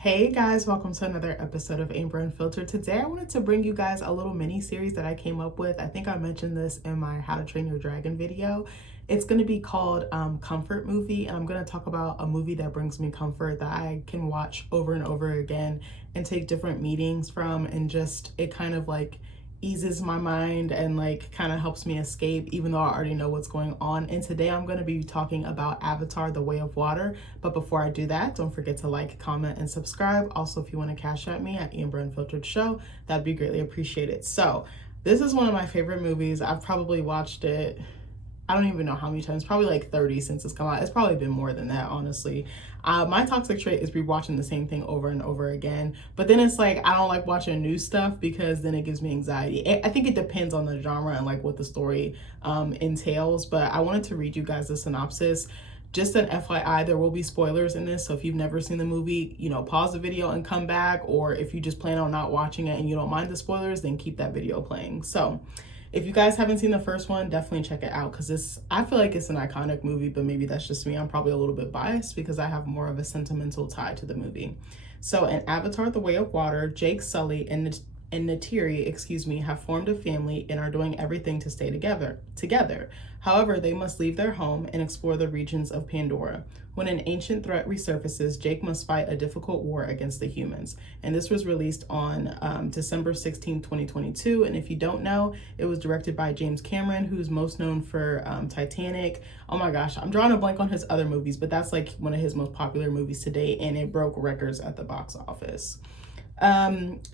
Hey guys, welcome to another episode of Amber Unfiltered. Today I wanted to bring you guys a little mini series that I came up with. I think I mentioned this in my How to Train Your Dragon video. It's going to be called Comfort Movie, and I'm going to talk about a movie that brings me comfort that I can watch over and over again and take different meetings from, and just it kind of like eases my mind and like kind of helps me escape even though I already know what's going on. And today I'm going to be talking about Avatar: The Way of Water. But before I do that, don't forget to like, comment, and subscribe. Also, if you want to cash at me at AmberUnfilteredShow, that'd be greatly appreciated. So this is one of my favorite movies. I've probably watched it, I don't even know how many times, probably like 30 since it's come out. It's probably been more than that, honestly. My toxic trait is rewatching the same thing over and over again. But then it's like, I don't like watching new stuff because then it gives me anxiety. I think it depends on the genre and like what the story entails. But I wanted to read you guys the synopsis. Just an FYI, there will be spoilers in this. So if you've never seen the movie, pause the video and come back. Or if you just plan on not watching it and you don't mind the spoilers, then keep that video playing. So if you guys haven't seen the first one, definitely check it out because I feel like it's an iconic movie, but maybe that's just me. I'm probably a little bit biased because I have more of a sentimental tie to the movie. So in Avatar: The Way of Water, Jake Sully and Neytiri, have formed a family and are doing everything to stay together. However, they must leave their home and explore the regions of Pandora. When an ancient threat resurfaces, Jake must fight a difficult war against the humans. And this was released on December 16, 2022. And if you don't know, it was directed by James Cameron, who's most known for Titanic. Oh my gosh, I'm drawing a blank on his other movies, but that's like one of his most popular movies to date, and it broke records at the box office.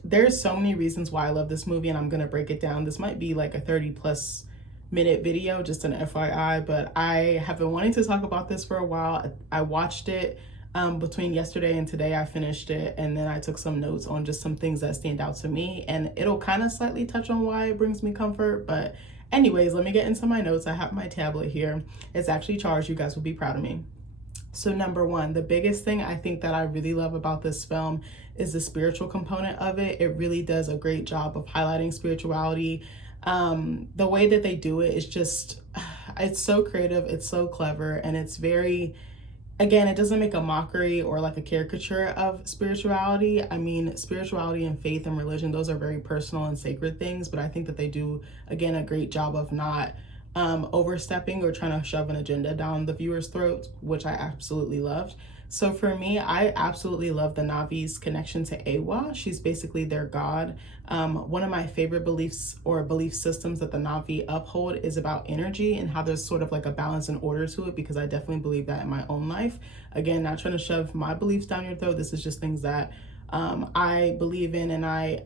There's so many reasons why I love this movie, and I'm gonna break it down. This might be like a 30+ minute video, just an FYI, but I have been wanting to talk about this for a while. I watched it between yesterday and today. I finished it, and then I took some notes on just some things that stand out to me, and it'll kind of slightly touch on why it brings me comfort. But anyways, let me get into my notes. I have my tablet here. It's actually charged. You guys will be proud of me. So number one, the biggest thing I think that I really love about this film is the spiritual component of it. It really does a great job of highlighting spirituality. The way that they do it is just, it's so creative, it's so clever, and it's very, again, it doesn't make a mockery or like a caricature of spirituality. I mean, spirituality and faith and religion, those are very personal and sacred things, but I think that they do, again, a great job of not overstepping or trying to shove an agenda down the viewer's throat, which I absolutely loved. So for me, I absolutely love the Na'vi's connection to Awa. She's basically their god. One of my favorite beliefs or belief systems that the Na'vi uphold is about energy and how there's sort of like a balance and order to it, because I definitely believe that in my own life. Again, not trying to shove my beliefs down your throat. This is just things that I believe in and I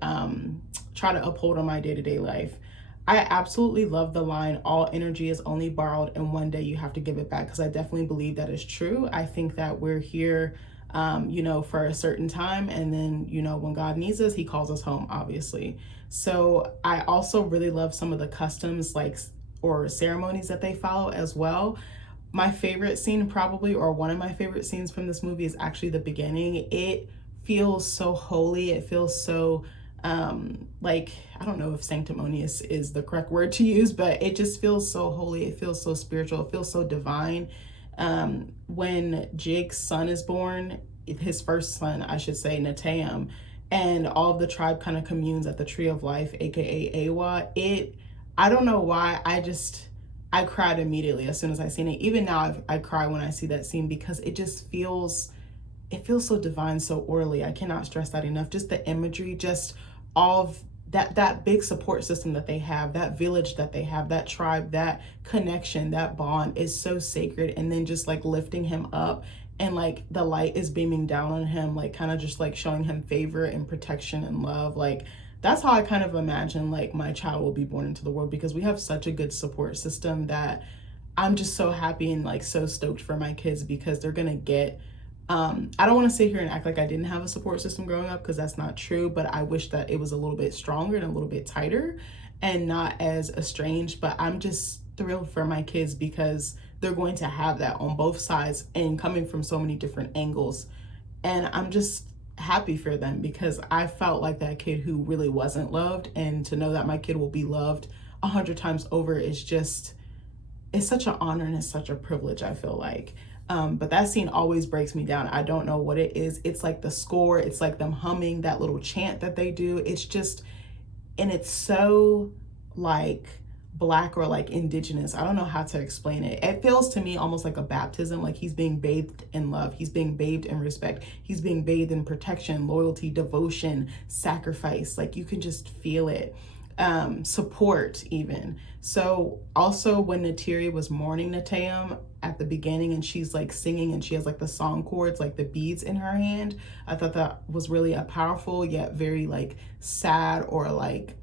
try to uphold in my day-to-day life. I absolutely love the line, all energy is only borrowed and one day you have to give it back, because I definitely believe that is true. I think that we're here, for a certain time, and then, when God needs us, he calls us home, obviously. So I also really love some of the customs or ceremonies that they follow as well. My favorite scene probably, or one of my favorite scenes from this movie, is actually the beginning. It feels so holy. It feels so I don't know if sanctimonious is the correct word to use, but it just feels so holy. It feels so spiritual. It feels so divine. When Jake's son is born, his first son, I should say, Natam, and all of the tribe kind of communes at the Tree of Life, aka Awa, I don't know why, I cried immediately as soon as I seen it. Even now, I cry when I see that scene, because it just feels, so divine, so orderly. I cannot stress that enough. Just the imagery, just all of that big support system that they have, that village that they have, that tribe, that connection, that bond is so sacred. And then just like lifting him up, and like the light is beaming down on him, like kind of just like showing him favor and protection and love. Like that's how I kind of imagine like my child will be born into the world, because we have such a good support system that I'm just so happy and like so stoked for my kids, because they're gonna get I don't want to sit here and act like I didn't have a support system growing up, because that's not true, but I wish that it was a little bit stronger and a little bit tighter and not as estranged. But I'm just thrilled for my kids, because they're going to have that on both sides and coming from so many different angles. And I'm just happy for them, because I felt like that kid who really wasn't loved, and to know that my kid will be loved 100 times over is just, it's such an honor and it's such a privilege, I feel like. But that scene always breaks me down. I don't know what it is. It's like the score, it's like them humming that little chant that they do. It's just, and it's so like Black or like indigenous. I don't know how to explain it. It feels to me almost like a baptism, like he's being bathed in love, he's being bathed in respect, he's being bathed in protection, loyalty, devotion, sacrifice. Like you can just feel it. Support even. So also when Natiri was mourning Nateum at the beginning and she's like singing and she has like the song chords, like the beads in her hand, I thought that was really a powerful yet very like sad or like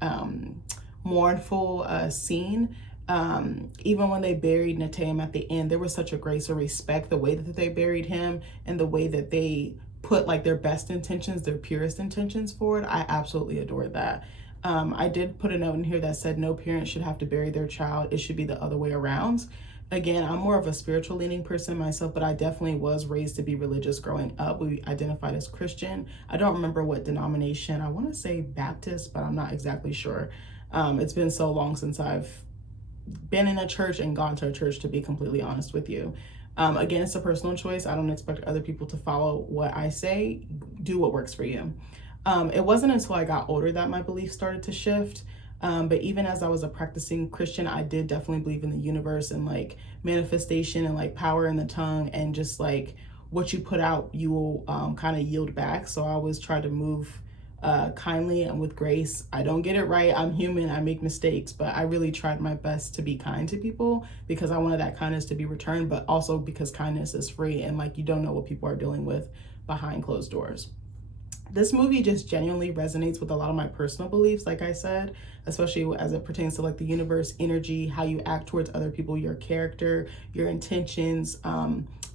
mournful scene. Even when they buried Nateum at the end, there was such a grace or respect, the way that they buried him and the way that they put like their best intentions, their purest intentions forward. I absolutely adored that. I did put a note in here that said no parent should have to bury their child. It should be the other way around. Again, I'm more of a spiritual leaning person myself, but I definitely was raised to be religious growing up. We identified as Christian. I don't remember what denomination. I want to say Baptist, but I'm not exactly sure. It's been so long since I've been in a church and gone to a church, to be completely honest with you. Again, it's a personal choice. I don't expect other people to follow what I say. Do what works for you. It wasn't until I got older that my beliefs started to shift. But even as I was a practicing Christian, I did definitely believe in the universe and like manifestation and like power in the tongue, and just like what you put out, you will kind of yield back. So I always try to move kindly and with grace. I don't get it right. I'm human. I make mistakes, but I really tried my best to be kind to people because I wanted that kindness to be returned, but also because kindness is free and like you don't know what people are dealing with behind closed doors. This movie just genuinely resonates with a lot of my personal beliefs, like I said, especially as it pertains to like the universe, energy, how you act towards other people, your character, your intentions,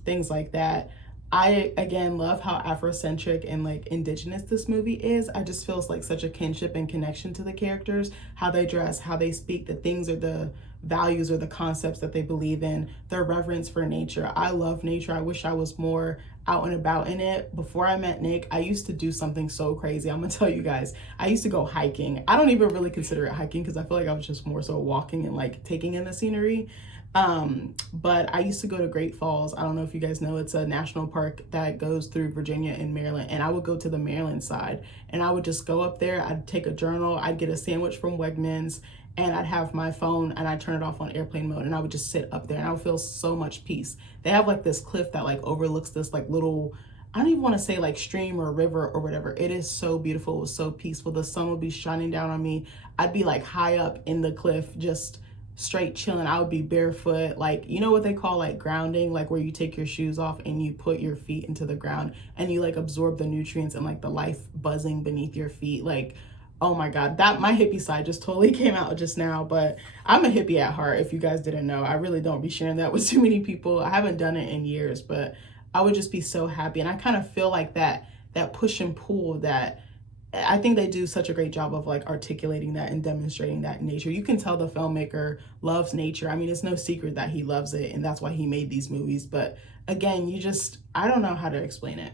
things like that. I, again, love how Afrocentric and like indigenous this movie is. I just feels like such a kinship and connection to the characters, how they dress, how they speak, the things or the values or the concepts that they believe in, their reverence for nature. I love nature. I wish I was more out and about in it. Before I met Nick, I used to do something so crazy. I'm gonna tell you guys, I used to go hiking. I don't even really consider it hiking because I feel like I was just more so walking and like taking in the scenery. But I used to go to Great Falls. I don't know if you guys know, it's a national park that goes through Virginia and Maryland. And I would go to the Maryland side and I would just go up there. I'd take a journal, I'd get a sandwich from Wegmans, and I'd have my phone and I'd turn it off on airplane mode and I would just sit up there and I would feel so much peace. They have like this cliff that like overlooks this like little, I don't even want to say like stream or river or whatever. It is so beautiful. It was so peaceful. The sun would be shining down on me. I'd be like high up in the cliff, just straight chilling. I would be barefoot, like, you know what they call like grounding, like where you take your shoes off and you put your feet into the ground and you like absorb the nutrients and like the life buzzing beneath your feet. Like, oh my God, that my hippie side just totally came out just now. But I'm a hippie at heart, if you guys didn't know. I really don't be sharing that with too many people. I haven't done it in years, but I would just be so happy. And I kind of feel like that push and pull, that I think they do such a great job of like articulating that and demonstrating that in nature. You can tell the filmmaker loves nature. I mean, it's no secret that he loves it and that's why he made these movies. But again, I don't know how to explain it.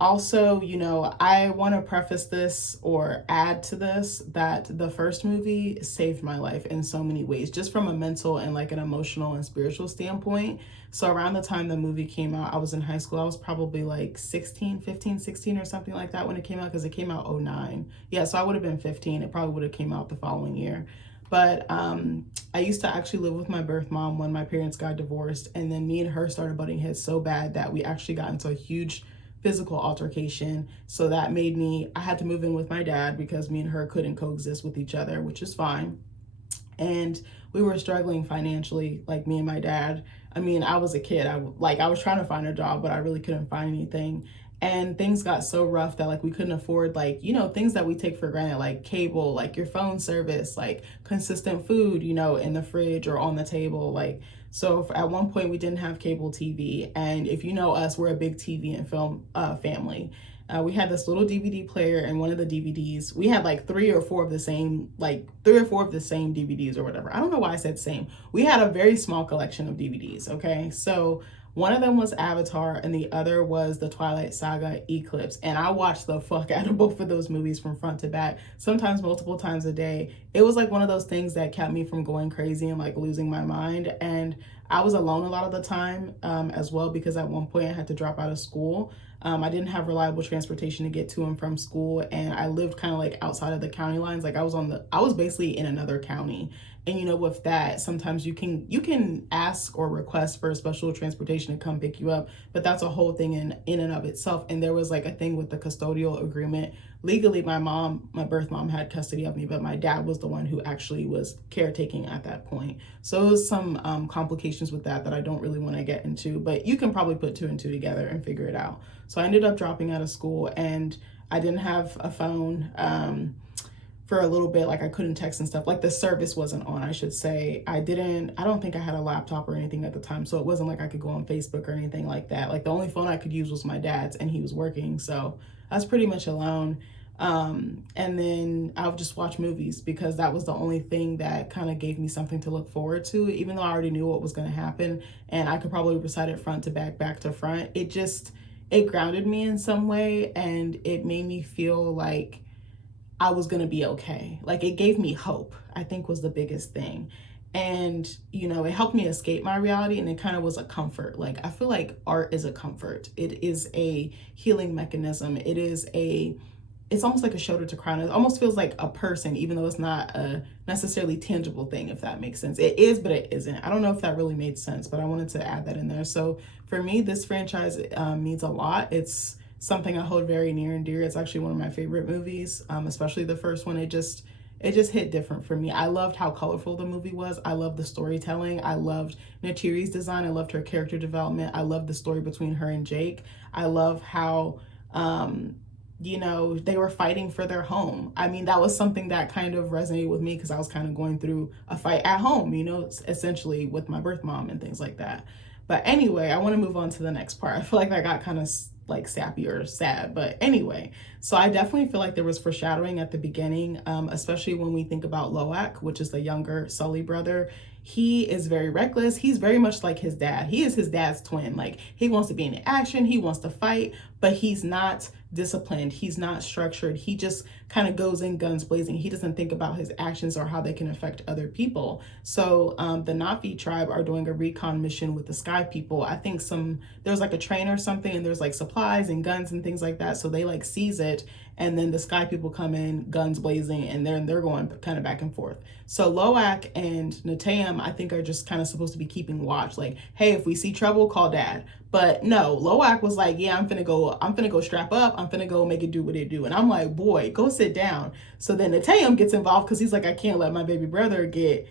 Also, you know, I want to preface this or add to this that the first movie saved my life in so many ways, just from a mental and like an emotional and spiritual standpoint. So around the time the movie came out, I was in high school. I was probably like 16 or something like that when it came out, because it came out 2009. Yeah, so I would have been 15. It probably would have came out the following year. But I used to actually live with my birth mom when my parents got divorced. And then me and her started butting heads so bad that we actually got into a huge physical altercation. So that made I had to move in with my dad because me and her couldn't coexist with each other, which is fine. And we were struggling financially, like me and my dad. I mean, I was a kid. I was trying to find a job, but I really couldn't find anything. And things got so rough that like we couldn't afford, like, you know, things that we take for granted, like cable, like your phone service, like consistent food, you know, in the fridge or on the table. Like, so at one point we didn't have cable TV. And if you know us, we're a big TV and film family. We had this little DVD player, and one of the DVDs, we had like three or four of the same DVDs or whatever. I don't know why I said same. We had a very small collection of DVDs, okay? So one of them was Avatar and the other was the Twilight Saga Eclipse. And I watched the fuck out of both of those movies from front to back, sometimes multiple times a day. It was like one of those things that kept me from going crazy and like losing my mind. And I was alone a lot of the time as well, because at one point I had to drop out of school. I didn't have reliable transportation to get to and from school, and I lived kind of like outside of the county lines. Like I was basically in another county. And you know, with that, sometimes you can ask or request for special transportation to come pick you up, but that's a whole thing in and of itself. And there was like a thing with the custodial agreement. Legally, my birth mom had custody of me, but my dad was the one who actually was caretaking at that point. So it was some complications with that I don't really want to get into, but you can probably put two and two together and figure it out. So I ended up dropping out of school, and I didn't have a phone for a little bit. Like I couldn't text and stuff. Like the service wasn't on, I should say. I don't think I had a laptop or anything at the time. So it wasn't like I could go on Facebook or anything like that. Like the only phone I could use was my dad's, and he was working. So I was pretty much alone. And then I would just watch movies, because that was the only thing that kind of gave me something to look forward to, even though I already knew what was going to happen and I could probably recite it front to back, back to front. It grounded me in some way, and it made me feel like I was going to be okay. Like it gave me hope, I think, was the biggest thing. And, you know, it helped me escape my reality, and it kind of was a comfort. Like I feel like art is a comfort. It is a healing mechanism. It's almost like a shoulder to cry on. It almost feels like a person, even though it's not a necessarily tangible thing, if that makes sense. It is, but it isn't. I don't know if that really made sense, but I wanted to add that in there. So for me, this franchise means a lot. It's something I hold very near and dear. It's actually one of my favorite movies, especially the first one. It just hit different for me. I loved how colorful the movie was. I loved the storytelling. I loved Natiri's design. I loved her character development. I loved the story between her and Jake. I love how you know, they were fighting for their home. I mean, that was something that kind of resonated with me, because I was kind of going through a fight at home, you know, essentially with my birth mom and things like that. But anyway, I want to move on to the next part. I feel like I got kind of like sappy or sad, but anyway, so I definitely feel like there was foreshadowing at the beginning, especially when we think about Loak, which is the younger Sully brother. He is very reckless. He's very much like his dad. He is his dad's twin. Like he wants to be in action, he wants to fight, but he's not disciplined. He's not structured. He just kind of goes in guns blazing. He doesn't think about his actions or how they can affect other people. So the Nafi tribe are doing a recon mission with the Sky people. I think there's like a train or something, and there's like supplies and guns and things like that. So they like seize it, and then the Sky people come in, guns blazing, and they're going kind of back and forth. So Loak and Neteyam, I think, are just kind of supposed to be keeping watch. Like, hey, if we see trouble, call dad. But no, Loak was like, yeah, I'm finna go strap up. I'm finna go make it do what it do. And I'm like, boy, go sit down. So then Neteyam gets involved, because he's like, I can't let my baby brother get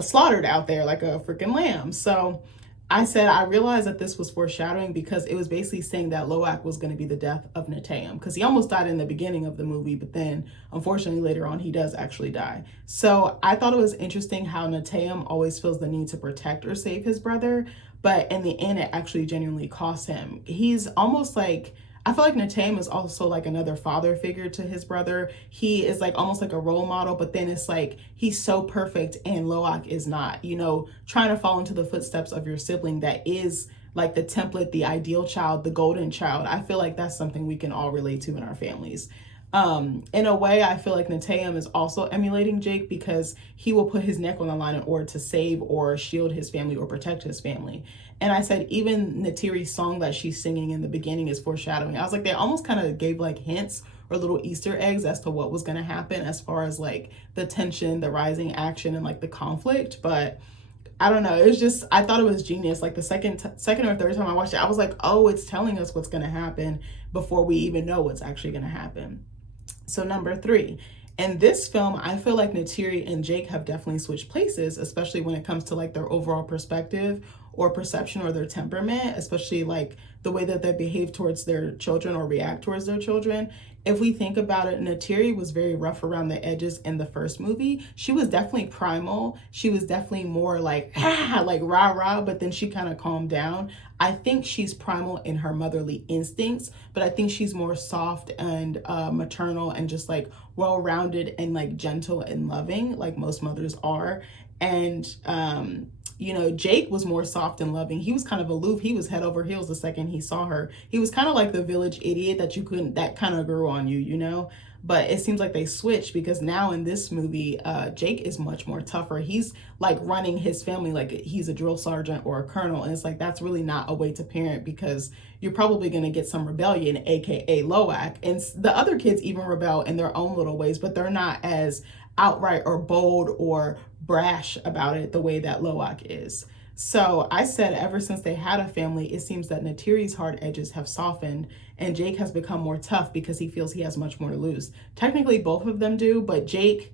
slaughtered out there like a freaking lamb. So I realized that this was foreshadowing, because it was basically saying that Loak was going to be the death of Neteyam, because he almost died in the beginning of the movie, but then unfortunately later on he does actually die. So I thought it was interesting how Neteyam always feels the need to protect or save his brother, but in the end it actually genuinely costs him. He's almost like, I feel like Neteyam is also like another father figure to his brother. He is like almost like a role model, but then it's like he's so perfect and Loak is not, you know, trying to fall into the footsteps of your sibling that is like the template, the ideal child, the golden child. I feel like that's something we can all relate to in our families. In a way, I feel like Neteyam is also emulating Jake, because he will put his neck on the line in order to save or shield his family or protect his family. And I said, even Natiri's song that she's singing in the beginning is foreshadowing. I was like, they almost kind of gave like hints or little Easter eggs as to what was going to happen as far as like the tension, the rising action, and like the conflict. But I don't know. It was just, I thought it was genius. Like the second or third time I watched it, I was like, oh, it's telling us what's going to happen before we even know what's actually going to happen. So number 3, in this film, I feel like Netiri and Jake have definitely switched places, especially when it comes to like their overall perspective or perception or their temperament, especially like the way that they behave towards their children or react towards their children. If we think about it, Netiri was very rough around the edges in the first movie. She was definitely primal. She was definitely more like, like rah rah, but then she kind of calmed down. I think she's primal in her motherly instincts, but I think she's more soft and maternal and just like well-rounded and like gentle and loving, like most mothers are. And you know, Jake was more soft and loving. He was kind of aloof. He was head over heels the second he saw her. He was kind of like the village idiot that kind of grew on you, you know? but it seems like they switched because now in this movie, Jake is much more tougher. He's like running his family like he's a drill sergeant or a colonel, and it's like that's really not a way to parent because you're probably going to get some rebellion, aka Loak, and the other kids even rebel in their own little ways, but they're not as outright or bold or brash about it the way that Loak is. So I said ever since they had a family, it seems that Natiri's hard edges have softened and Jake has become more tough because he feels he has much more to lose. Technically, both of them do, but Jake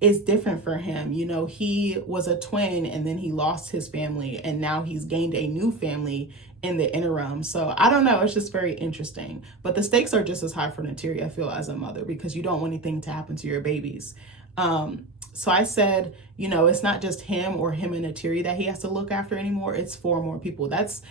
is different for him. You know, he was a twin and then he lost his family and now he's gained a new family in the interim. So I don't know, it's just very interesting. But the stakes are just as high for Natiri, I feel, as a mother, because you don't want anything to happen to your babies. So I said, you know, it's not just him or him and Natiri that he has to look after anymore. It's 4 more people. That's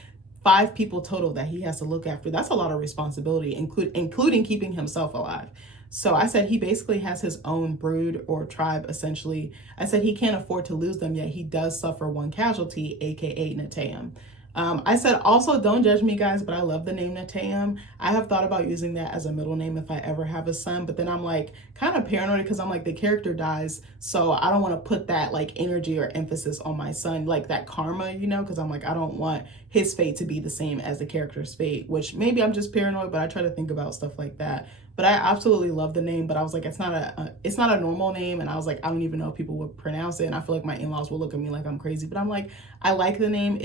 5 people total that he has to look after. That's a lot of responsibility, including keeping himself alive. So I said he basically has his own brood or tribe, essentially. I said he can't afford to lose them, yet he does suffer one casualty, aka Natayam. I said also, don't judge me, guys, but I love the name Natayam. I have thought about using that as a middle name if I ever have a son, but then I'm like kind of paranoid because I'm like, the character dies, so I don't want to put that like energy or emphasis on my son, like that karma, you know, because I'm like, I don't want his fate to be the same as the character's fate, which maybe I'm just paranoid, but I try to think about stuff like that. But I absolutely love the name, but I was like, it's not a normal name, and I was like, I don't even know if people would pronounce it, and I feel like my in-laws will look at me like I'm crazy, but I'm like, I like the name.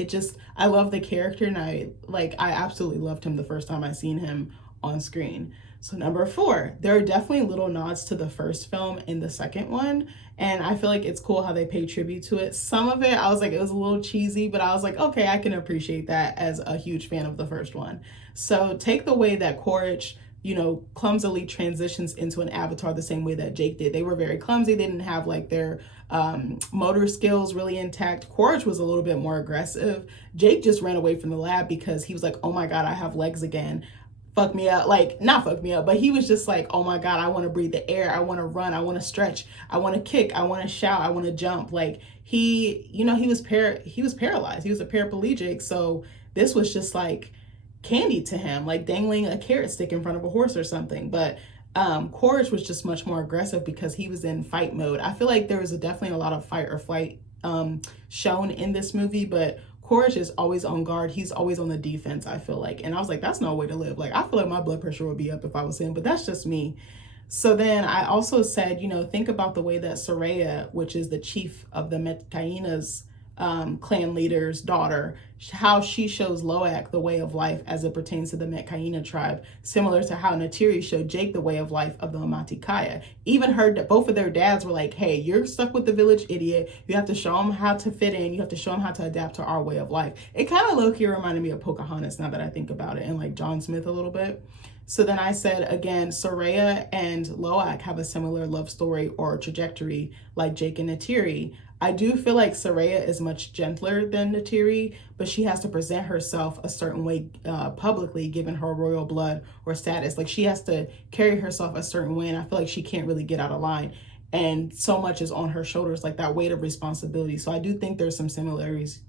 I love the character, and I absolutely loved him the first time I seen him on screen. So number 4, there are definitely little nods to the first film in the second one, and I feel like it's cool how they pay tribute to it. Some of it, I was like, it was a little cheesy, but I was like, okay, I can appreciate that as a huge fan of the first one. So take the way that Quaritch, you know, clumsily transitions into an avatar the same way that Jake did. They were very clumsy. They didn't have like their motor skills really intact. Quaritch was a little bit more aggressive. Jake just ran away from the lab because he was like, oh my God, I have legs again. Fuck me up. Like, not fuck me up, but he was just like, oh my God, I want to breathe the air. I want to run. I want to stretch. I want to kick. I want to shout. I want to jump. Like he, you know, he was paralyzed. He was a paraplegic. So this was just like candy to him, like dangling a carrot stick in front of a horse or something. But Quaritch was just much more aggressive because he was in fight mode. I feel like there was definitely a lot of fight or flight shown in this movie, but Quaritch is always on guard. He's always on the defense, I feel like. And I was like, that's no way to live. Like, I feel like my blood pressure would be up if I was him, but that's just me. So then I also said, you know, think about the way that Soraya, which is the chief of the Metcaina's clan leader's daughter, how she shows Loak the way of life as it pertains to the Metcaina tribe, similar to how Natiri showed Jake the way of life of the Amaticaya. Even both of their dads were like, hey, you're stuck with the village idiot. You have to show them how to fit in. You have to show them how to adapt to our way of life. It kind of low-key reminded me of Pocahontas now that I think about it, and like John Smith a little bit. So then I said, again, Soraya and Loak have a similar love story or trajectory like Jake and Natiri. I do feel like Soraya is much gentler than Natiri, but she has to present herself a certain way publicly given her royal blood or status. Like she has to carry herself a certain way, and I feel like she can't really get out of line. And so much is on her shoulders, like that weight of responsibility. So I do think there's some similarities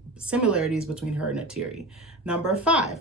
between her and Natiri. Number 5.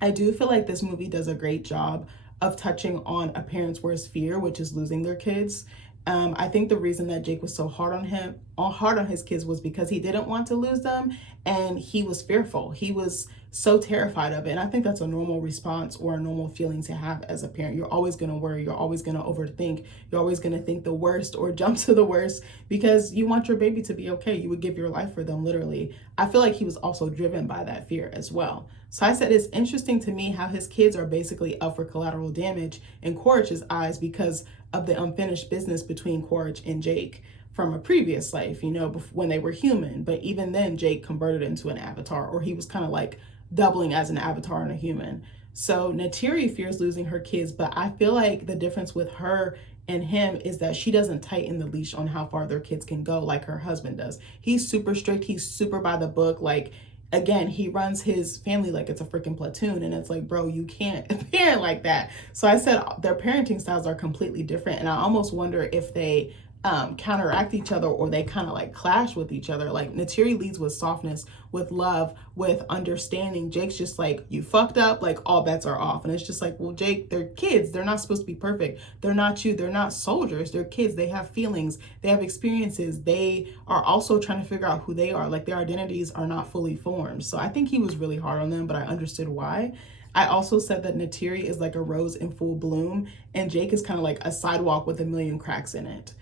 I do feel like this movie does a great job of touching on a parent's worst fear, which is losing their kids. I think the reason that Jake was so hard on his kids was because he didn't want to lose them, and he was fearful. He was so terrified of it. And I think that's a normal response or a normal feeling to have as a parent. You're always going to worry. You're always going to overthink. You're always going to think the worst or jump to the worst because you want your baby to be okay. You would give your life for them, literally. I feel like he was also driven by that fear as well. So I said it's interesting to me how his kids are basically up for collateral damage in Quaritch's eyes because of the unfinished business between Quaritch and Jake from a previous life, you know, when they were human. But even then, Jake converted into an avatar, or he was kind of like doubling as an avatar and a human. So Natiri fears losing her kids, but I feel like the difference with her and him is that she doesn't tighten the leash on how far their kids can go like her husband does. He's super strict. He's super by the book. Like, again, he runs his family like it's a freaking platoon, and it's like, bro, you can't parent like that. So I said their parenting styles are completely different, and I almost wonder if they counteract each other, or they kind of like clash with each other. Like Natiri leads with softness, with love, with understanding. Jake's just like, you fucked up, like all bets are off. And it's just like, well, Jake, they're kids, they're not supposed to be perfect, they're not you, they're not soldiers, they're kids, they have feelings, they have experiences, they are also trying to figure out who they are, like their identities are not fully formed. So I think he was really hard on them, but I understood why. I also said that Natiri is like a rose in full bloom, and Jake is kind of like a sidewalk with a million cracks in it.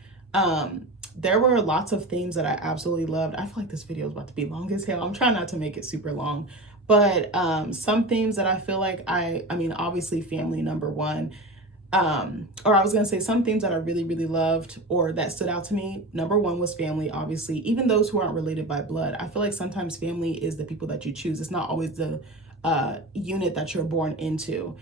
There were lots of themes that I absolutely loved. I feel like this video is about to be long as hell. I'm trying not to make it super long, but some themes that I feel like I mean, obviously family, number one. Or I was gonna say some themes that I really, really loved or that stood out to me. Number one was family, obviously. Even those who aren't related by blood. I feel like sometimes family is the people that you choose. It's not always the unit that you're born into.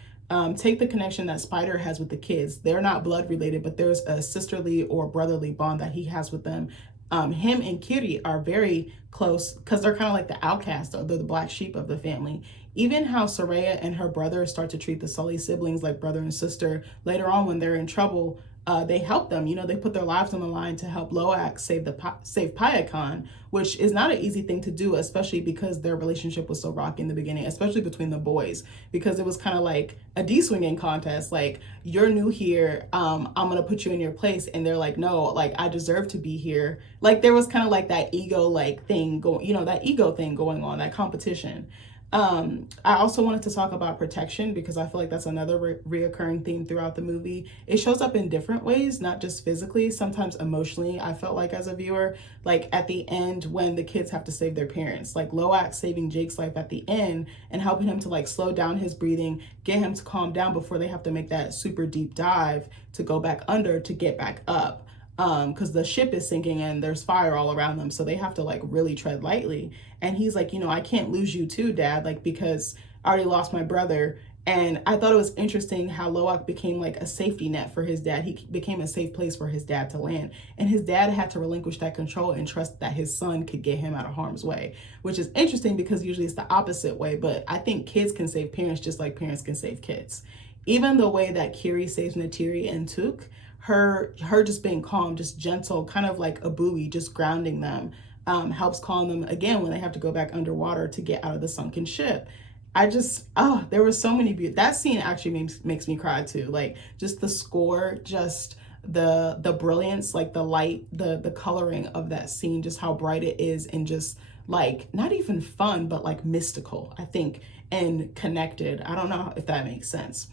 Take the connection that Spider has with the kids. They're not blood related, but there's a sisterly or brotherly bond that he has with them. Him and Kiri are very close because they're kind of like the outcast, or they're the black sheep of the family. Even how Soraya and her brother start to treat the Sully siblings like brother and sister. Later on, when they're in trouble, they help them. You know, they put their lives on the line to help Loak save Payakan, which is not an easy thing to do, especially because their relationship was so rocky in the beginning, especially between the boys, because it was kind of like a D-swinging contest. Like, you're new here, I'm gonna put you in your place, and they're like, no, like I deserve to be here. Like there was kind of like that ego like thing going, you know, that ego thing going on, that competition. I also wanted to talk about protection because I feel like that's another reoccurring theme throughout the movie. It shows up in different ways, not just physically, sometimes emotionally. I felt like as a viewer, like at the end when the kids have to save their parents, like Loak saving Jake's life at the end and helping him to like slow down his breathing, get him to calm down before they have to make that super deep dive to go back under to get back up. Because the ship is sinking and there's fire all around them, so they have to like really tread lightly. And he's like, you know, I can't lose you too, Dad, like because I already lost my brother. And I thought it was interesting how Loak became like a safety net for his dad. He became a safe place for his dad to land, and his dad had to relinquish that control and trust that his son could get him out of harm's way, which is interesting because usually it's the opposite way. But I think kids can save parents just like parents can save kids. Even the way that Kiri saves Natiri and Tuk, her just being calm, just gentle, kind of like a buoy, just grounding them, helps calm them again when they have to go back underwater to get out of the sunken ship. I just, there were so many that scene actually makes me cry too. Like just the score, just the brilliance, like the light, the coloring of that scene, just how bright it is, and just like not even fun, but like mystical, I think, and connected. I don't know if that makes sense.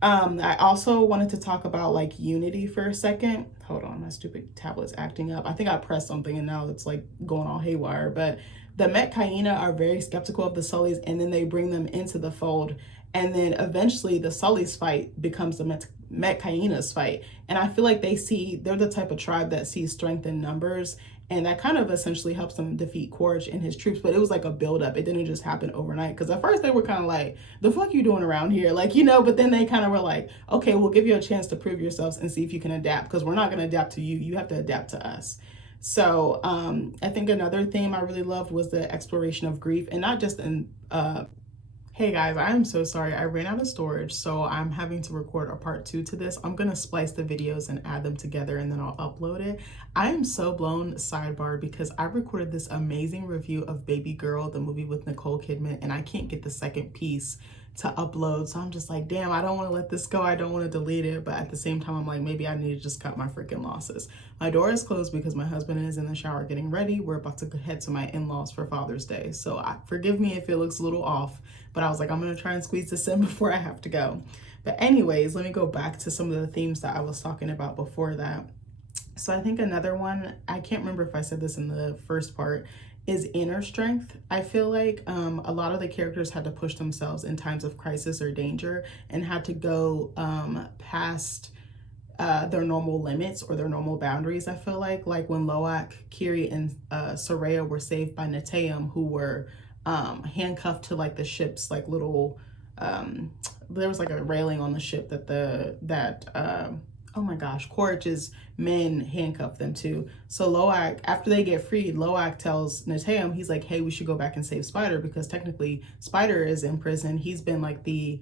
I also wanted to talk about like unity for a second. Hold on, my stupid tablet's acting up. I think I pressed something and now it's like going all haywire. But the Met Kaina are very skeptical of the Sullys, and then they bring them into the fold. And then eventually the Sullys fight becomes the Met Kaina's fight. And I feel like they're the type of tribe that sees strength in numbers. And that kind of essentially helps them defeat Quaritch and his troops. But it was like a buildup. It didn't just happen overnight. Because at first they were kind of like, the fuck you doing around here? Like, you know, but then they kind of were like, okay, we'll give you a chance to prove yourselves and see if you can adapt. Because we're not going to adapt to you. You have to adapt to us. So I think another theme I really loved was the exploration of grief. And not just in hey guys, I am so sorry. I ran out of storage, so I'm having to record a part 2 to this. I'm gonna splice the videos and add them together, and then I'll upload it. I am so blown, sidebar, because I recorded this amazing review of Baby Girl, the movie with Nicole Kidman, and I can't get the second piece to upload. So I'm just like, damn, I don't want to let this go. I don't want to delete it. But at the same time, I'm like, maybe I need to just cut my freaking losses. My door is closed because my husband is in the shower getting ready. We're about to head to my in-laws for Father's Day. So forgive me if it looks a little off, but I was like, I'm going to try and squeeze this in before I have to go. But anyways, let me go back to some of the themes that I was talking about before that. So I think another one, I can't remember if I said this in the first part, is inner strength. I feel like a lot of the characters had to push themselves in times of crisis or danger and had to go past their normal limits or their normal boundaries. I feel like when Loak, Kiri, and Soraya were saved by Neteyam, who were handcuffed to like the ship's like little, there was like a railing on the ship that oh my gosh, Quaritch's men handcuffed them to. So Loak, after they get freed, Loak tells Neteyam, he's like, hey, we should go back and save Spider, because technically Spider is in prison. He's been like the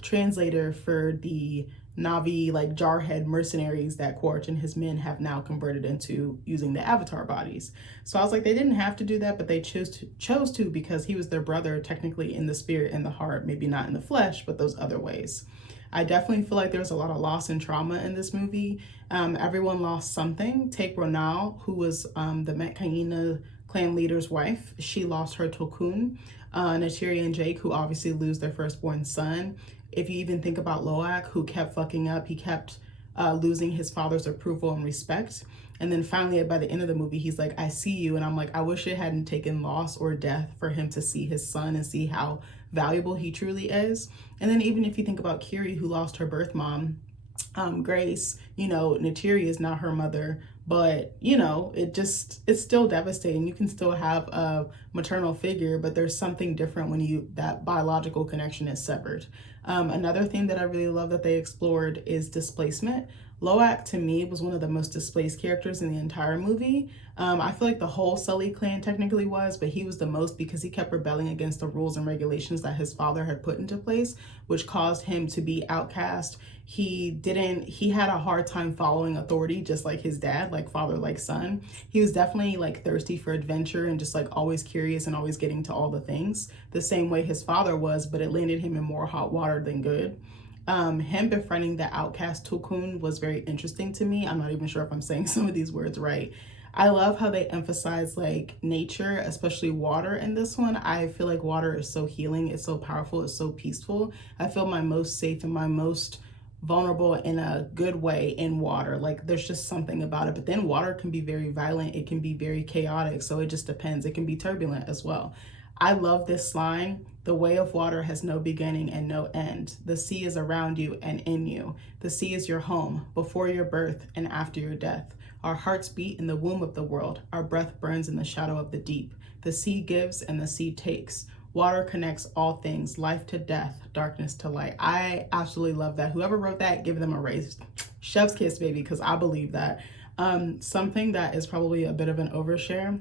translator for the Navi, like jarhead mercenaries that Quaritch and his men have now converted into using the avatar bodies. So I was like, they didn't have to do that, but they chose to because he was their brother, technically in the spirit and the heart, maybe not in the flesh, but those other ways. I definitely feel like there's a lot of loss and trauma in this movie. Everyone lost something. Take Ronal, who was the Metcaina clan leader's wife. She lost her Tokun. Natiri and Jake, who obviously lose their firstborn son. If you even think about Loak, who kept fucking up, he kept losing his father's approval and respect. And then finally, by the end of the movie, he's like, I see you. And I'm like, I wish it hadn't taken loss or death for him to see his son and see how valuable he truly is. And then even if you think about Kiri, who lost her birth mom, Grace, you know, Natiri is not her mother, but you know, it's still devastating. You can still have a maternal figure, but there's something different when that biological connection is severed. Another thing that I really love that they explored is displacement. Loak, to me, was one of the most displaced characters in the entire movie. I feel like the whole Sully clan technically was, but he was the most because he kept rebelling against the rules and regulations that his father had put into place, which caused him to be outcast. He had a hard time following authority, just like his dad, like father, like son. He was definitely like thirsty for adventure and just like always curious and always getting to all the things, the same way his father was, but it landed him in more hot water than good. Him befriending the outcast Tokun was very interesting to me. I'm not even sure if I'm saying some of these words right. I love how they emphasize like nature, especially water in this one. I feel like water is so healing. It's so powerful. It's so peaceful. I feel my most safe and my most vulnerable in a good way in water. Like there's just something about it. But then water can be very violent. It can be very chaotic. So it just depends. It can be turbulent as well. I love this line. The way of water has no beginning and no end. The sea is around you and in you. The sea is your home, before your birth and after your death. Our hearts beat in the womb of the world. Our breath burns in the shadow of the deep. The sea gives and the sea takes. Water connects all things, life to death, darkness to light. I absolutely love that. Whoever wrote that, give them a raise. Chef's kiss, baby, because I believe that. Something that is probably a bit of an overshare.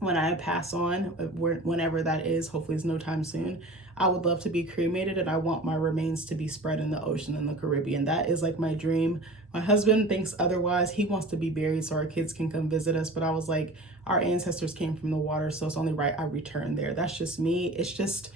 When I pass on, whenever that is, hopefully it's no time soon, I would love to be cremated and I want my remains to be spread in the ocean in the Caribbean. That is like my dream. My husband thinks otherwise. He wants to be buried so our kids can come visit us. But I was like, our ancestors came from the water, so it's only right I return there. That's just me. It's just,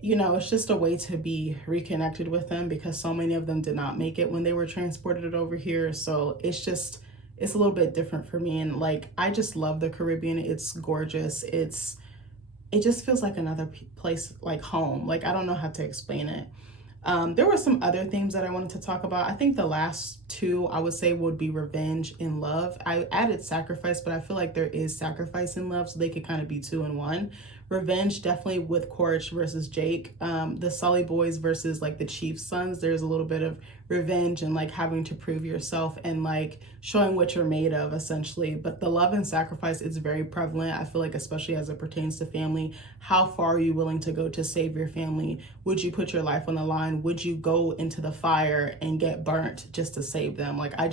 you know, it's just a way to be reconnected with them because so many of them did not make it when they were transported over here. So it's a little bit different for me. And like, I just love the Caribbean. It's gorgeous. It just feels like another place, like home. Like, I don't know how to explain it. There were some other themes that I wanted to talk about. I think the last two I would say would be revenge and love. I added sacrifice, but I feel like there is sacrifice in love, so they could kind of be two in one. Revenge, definitely with Quaritch versus Jake. The Sully boys versus like the Chief's sons. There's a little bit of revenge and like having to prove yourself and like showing what you're made of, essentially. But the love and sacrifice is very prevalent. I feel like, especially as it pertains to family. How far are you willing to go to save your family? Would you put your life on the line? Would you go into the fire and get burnt just to save them? Like, I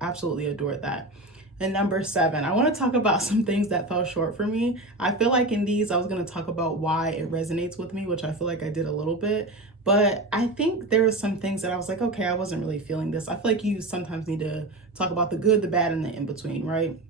absolutely adore that. And number 7, I want to talk about some things that fell short for me. I feel like in these, I was going to talk about why it resonates with me, which I feel like I did a little bit. But I think there were some things that I was like, okay, I wasn't really feeling this. I feel like you sometimes need to talk about the good, the bad, and the in-between, right?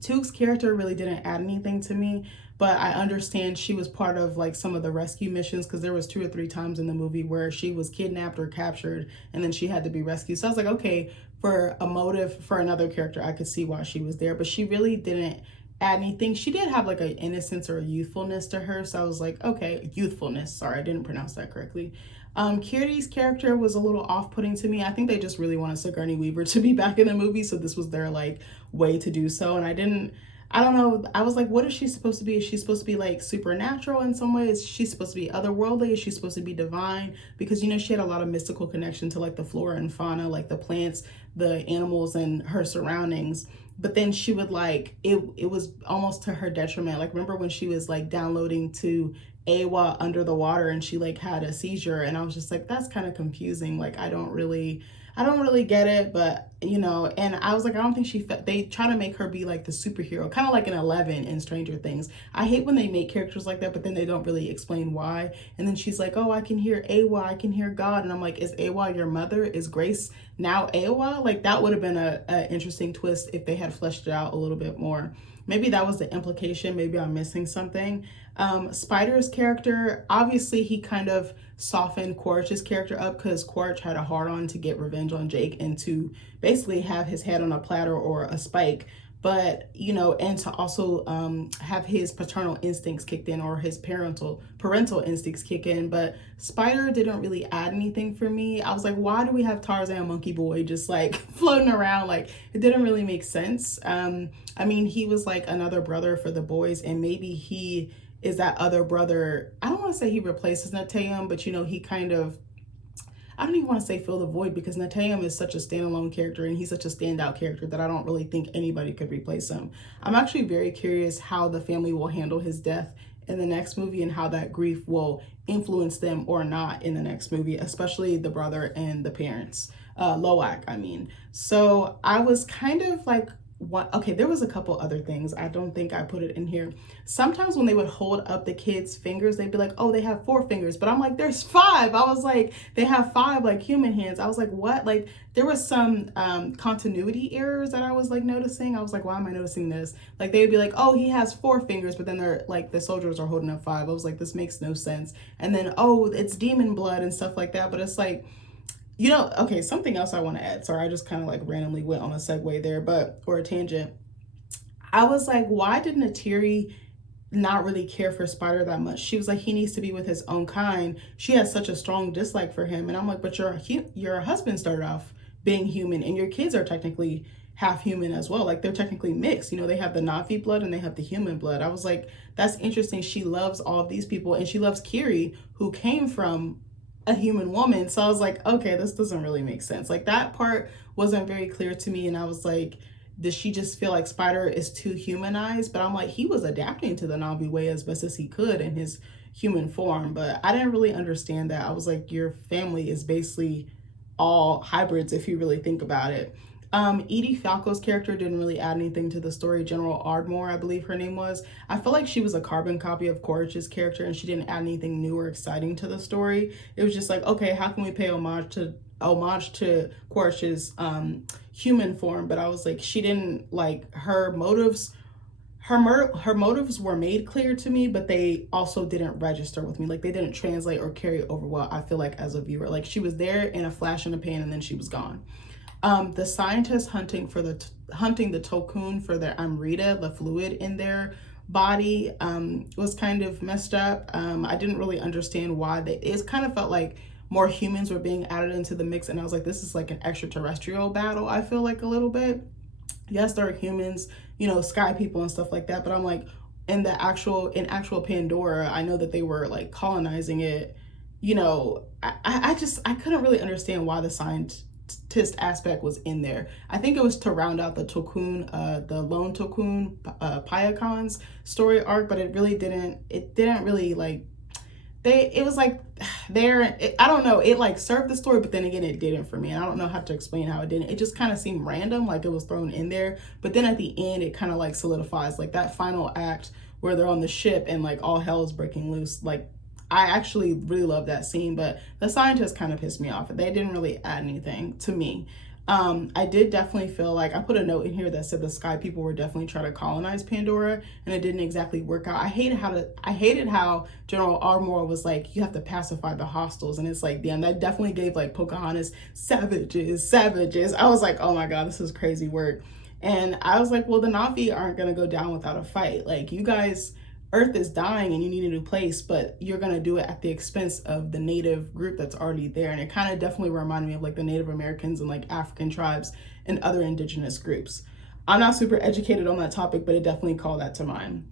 Took's character really didn't add anything to me, but I understand she was part of like some of the rescue missions because there was 2 or 3 times in the movie where she was kidnapped or captured and then she had to be rescued. So I was like, okay, for a motive for another character, I could see why she was there, but she really didn't add anything. She did have like an innocence or a youthfulness to her. So I was like, okay, youthfulness. Sorry, I didn't pronounce that correctly. Kiri's character was a little off-putting to me. I think they just really wanted Sigourney Weaver to be back in the movie, so this was their like way to do so. And I don't know. I was like, what is she supposed to be? Is she supposed to be like supernatural in some way? Is she supposed to be otherworldly? Is she supposed to be divine? Because, you know, she had a lot of mystical connection to like the flora and fauna, like the plants, the animals, and her surroundings. But then she would like, it was almost to her detriment. Like, remember when she was like downloading to AWA under the water and she like had a seizure, and I was just like, that's kind of confusing. Like I don't really get it, but you know, and I was like, I don't think they try to make her be like the superhero, kind of like an 11 in Stranger Things. I hate when they make characters like that, but then they don't really explain why. And then she's like, oh, I can hear AWA, I can hear God. And I'm like, is AWA your mother? Is Grace now AWA? Like that would have been a interesting twist if they had fleshed it out a little bit more. Maybe that was the implication. Maybe I'm missing something. Spider's character, obviously he kind of softened Quaritch's character up because Quaritch had a hard-on to get revenge on Jake and to basically have his head on a platter or a spike. But, you know, and to also have his paternal instincts kicked in, or his parental instincts kick in. But Spider didn't really add anything for me. I was like, why do we have Tarzan Monkey Boy just like floating around? Like it didn't really make sense. I mean, he was like another brother for the boys, and maybe he is that other brother. I don't want to say he replaces Natayam, but you know, he kind of, I don't even want to say fill the void, because Natayam is such a standalone character and he's such a standout character that I don't really think anybody could replace him. I'm actually very curious how the family will handle his death in the next movie and how that grief will influence them or not in the next movie, especially the brother and the parents, Loak, I mean. So I was kind of like, what? Okay, there was a couple other things. I don't think I put it in here. Sometimes when they would hold up the kids' fingers, they'd be like, oh, they have 4 fingers. But I'm like, there's 5. I was like, they have 5 like human hands. I was like, what? Like there was some continuity errors that I was like noticing. I was like, why am I noticing this? Like they would be like, oh, he has 4 fingers, but then they're like, the soldiers are holding up 5. I was like, this makes no sense. And then, oh, it's demon blood and stuff like that. But it's like, you know, okay, something else I want to add. Sorry, I just kind of like randomly went on a segue there, or a tangent. I was like, why did Neytiri not really care for Spider that much? She was like, he needs to be with his own kind. She has such a strong dislike for him. And I'm like, but your husband started off being human, and your kids are technically half human as well. Like they're technically mixed. You know, they have the Na'vi blood and they have the human blood. I was like, that's interesting. She loves all of these people, and she loves Kiri, who came from a human woman. So I was like, okay, this doesn't really make sense. Like that part wasn't very clear to me. And I was like, does she just feel like Spider is too humanized? But I'm like, he was adapting to the Na'vi way as best as he could in his human form. But I didn't really understand that. I was like, your family is basically all hybrids if you really think about it. Edie Falco's character didn't really add anything to the story. General Ardmore, I believe her name was. I feel like she was a carbon copy of Quaritch's character, and she didn't add anything new or exciting to the story. It was just like, okay, how can we pay homage to Quaritch's human form? But I was like, she didn't, like, her motives were made clear to me, but they also didn't register with me. Like they didn't translate or carry over well, I feel like, as a viewer. Like she was there in a flash in the pan and then she was gone. The scientists hunting the Tokun for their Amrita, the fluid in their body, was kind of messed up. I didn't really understand why it kind of felt like more humans were being added into the mix, and I was like, this is like an extraterrestrial battle, I feel like, a little bit. Yes, there are humans, you know, sky people and stuff like that, but I'm like, in actual Pandora, I know that they were like colonizing it, you know. I couldn't really understand why the scientist aspect was in there. I think it was to round out the Tokun, the lone Tokun, Payakan's story arc, but it didn't really like, it was like I don't know, it like served the story, but then again it didn't for me, and I don't know how to explain how it didn't. It just kind of seemed random, like it was thrown in there, but then at the end it kind of like solidifies, like that final act where they're on the ship and like all hell is breaking loose. Like I actually really love that scene, but the scientists kind of pissed me off. They didn't really add anything to me. I did definitely feel like, I put a note in here that said the sky people were definitely trying to colonize Pandora, and it didn't exactly work out. I hated how General Ardmore was like, you have to pacify the hostiles, and it's like, damn, that definitely gave like Pocahontas savages. I was like, oh my god, this is crazy work. And I was like, well, the Na'vi aren't gonna go down without a fight. Like, you guys, Earth is dying and you need a new place, but you're going to do it at the expense of the native group that's already there. And it kind of definitely reminded me of like the Native Americans and like African tribes and other indigenous groups. I'm not super educated on that topic, but it definitely called that to mind.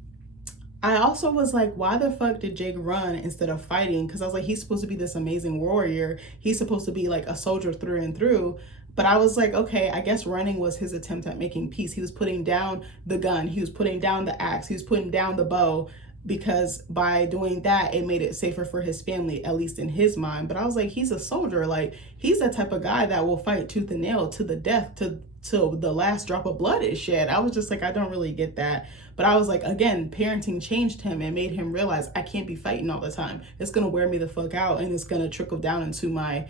I also was like, why the fuck did Jake run instead of fighting? Because I was like, he's supposed to be this amazing warrior. He's supposed to be like a soldier through and through. But I was like, okay, I guess running was his attempt at making peace. He was putting down the gun. He was putting down the axe. He was putting down the bow. because by doing that, it made it safer for his family, at least in his mind. But I was like, he's a soldier. Like, he's the type of guy that will fight tooth and nail to the death, to the last drop of blood is shed. I was just like, I don't really get that. But I was like, again, parenting changed him and made him realize I can't be fighting all the time. It's going to wear me the fuck out, and it's going to trickle down into my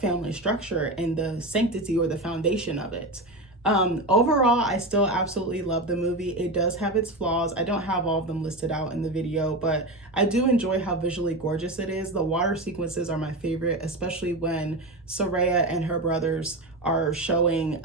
family structure and the sanctity or the foundation of it. Overall, I still absolutely love the movie. It does have its flaws. I don't have all of them listed out in the video, but I do enjoy how visually gorgeous it is. The water sequences are my favorite, especially when Soraya and her brothers are showing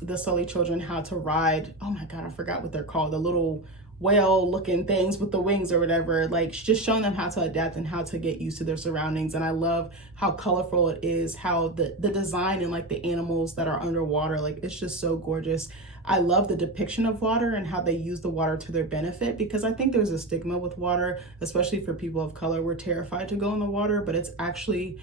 the Sully children how to ride. Oh my God, I forgot what they're called. The little whale looking things with the wings or whatever, like just showing them how to adapt and how to get used to their surroundings. And I love how colorful it is, how the design and like the animals that are underwater, like it's just so gorgeous. I love the depiction of water and how they use the water to their benefit, because I think there's a stigma with water, especially for people of color. We're terrified to go in the water, but it's actually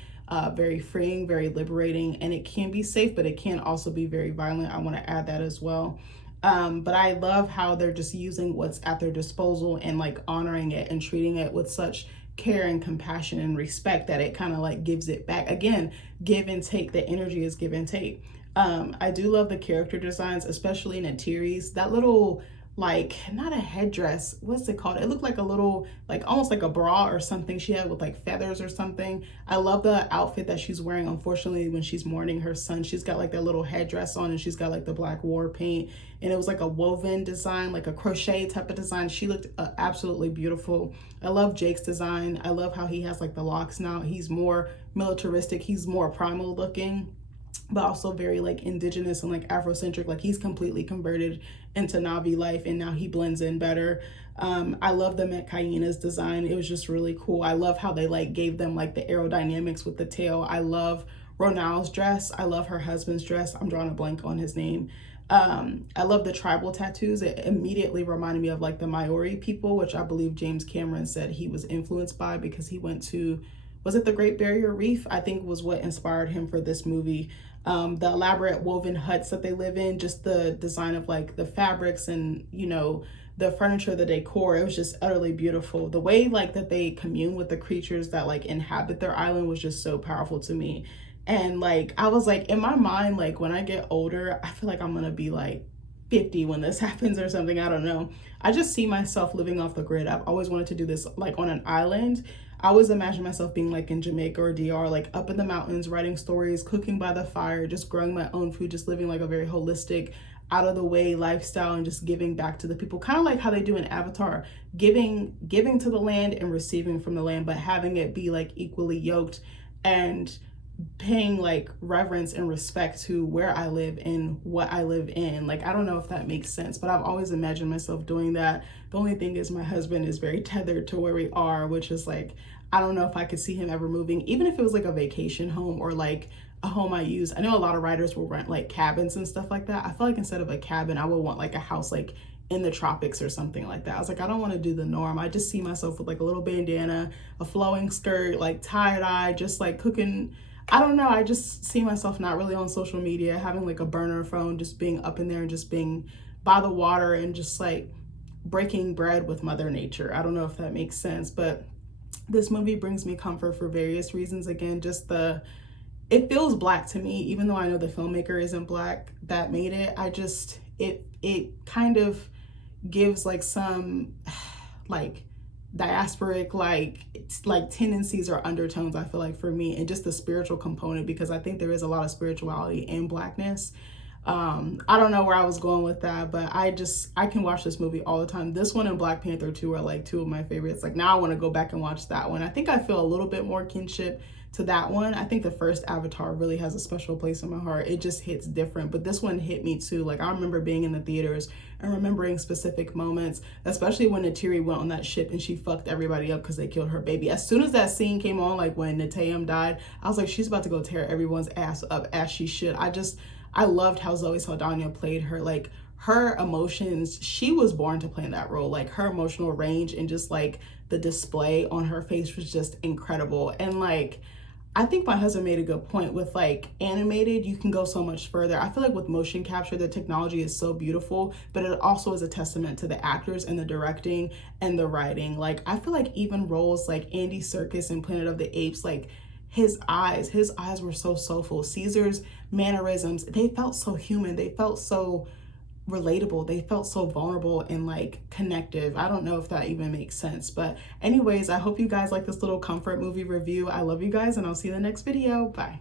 very freeing, very liberating, and it can be safe, but it can also be very violent. I want to add that as well. But I love how they're just using what's at their disposal and like honoring it and treating it with such care and compassion and respect that it kind of like gives it back. Again, give and take. The energy is give and take. I do love the character designs, especially Natiri's. That little, like, not a headdress, what's it called? It looked like a little, like almost like a bra or something she had with like feathers or something. I love the outfit that she's wearing. Unfortunately, when she's mourning her son, she's got like that little headdress on, and she's got like the black war paint, and it was like a woven design, like a crochet type of design. She looked absolutely beautiful. I love Jake's design. I love how he has like the locks now. He's more militaristic. He's more primal looking, but also very like indigenous and like Afrocentric. Like he's completely converted into Na'vi life, and now he blends in better. I love the Met Cayenn's design. It was just really cool. I love how they like gave them like the aerodynamics with the tail. I love Ronal's dress. I love her husband's dress. I'm drawing a blank on his name. I love the tribal tattoos. It immediately reminded me of like the Maori people, which I believe James Cameron said he was influenced by because he went to, was it the Great Barrier Reef? I think was what inspired him for this movie. The elaborate woven huts that they live in, just the design of like the fabrics and, you know, the furniture, the decor, it was just utterly beautiful. The way like that they commune with the creatures that like inhabit their island was just so powerful to me. And like, I was like, in my mind, like when I get older, I feel like I'm gonna be like 50 when this happens or something. I don't know. I just see myself living off the grid. I've always wanted to do this like on an island. I always imagine myself being like in Jamaica or DR, like up in the mountains, writing stories, cooking by the fire, just growing my own food, just living like a very holistic, out of the way lifestyle, and just giving back to the people, kind of like how they do in Avatar, giving to the land and receiving from the land, but having it be like equally yoked and paying like reverence and respect to where I live and what I live in. Like, I don't know if that makes sense, but I've always imagined myself doing that. The only thing is my husband is very tethered to where we are, which is like, I don't know if I could see him ever moving, even if it was like a vacation home or like a home I use. I know a lot of writers will rent like cabins and stuff like that. I feel like instead of a cabin, I would want like a house like in the tropics or something like that. I was like, I don't want to do the norm. I just see myself with like a little bandana, a flowing skirt, like tie-dye, just like cooking. I don't know. I just see myself not really on social media, having like a burner phone, just being up in there and just being by the water and just like breaking bread with Mother Nature. I don't know if that makes sense, but this movie brings me comfort for various reasons. Again, just it feels Black to me, even though I know the filmmaker isn't Black that made it. It kind of gives like some like diasporic like tendencies or undertones, I feel like, for me, and just the spiritual component, because I think there is a lot of spirituality in Blackness. I don't know where I was going with that, but I can watch this movie all the time. This one and Black Panther 2 are like two of my favorites. Like now I want to go back and watch that one. I think I feel a little bit more kinship to that one. I think the first Avatar really has a special place in my heart. It just hits different, but this one hit me too. Like I remember being in the theaters and remembering specific moments, especially when Natiri went on that ship and she fucked everybody up because they killed her baby. As soon as that scene came on, like when Neteyam died, I was like, she's about to go tear everyone's ass up, as she should. I loved how Zoe Saldana played her, like her emotions. She was born to play in that role. Like her emotional range and just like the display on her face was just incredible. And like, I think my husband made a good point with like animated, you can go so much further. I feel like with motion capture, the technology is so beautiful, but it also is a testament to the actors and the directing and the writing. Like, I feel like even roles like Andy Serkis in Planet of the Apes, like his eyes were so soulful. Caesar's mannerisms, they felt so human. They felt so relatable. They felt so vulnerable and like connective. I don't know if that even makes sense. But anyways, I hope you guys like this little comfort movie review. I love you guys and I'll see you in the next video. Bye.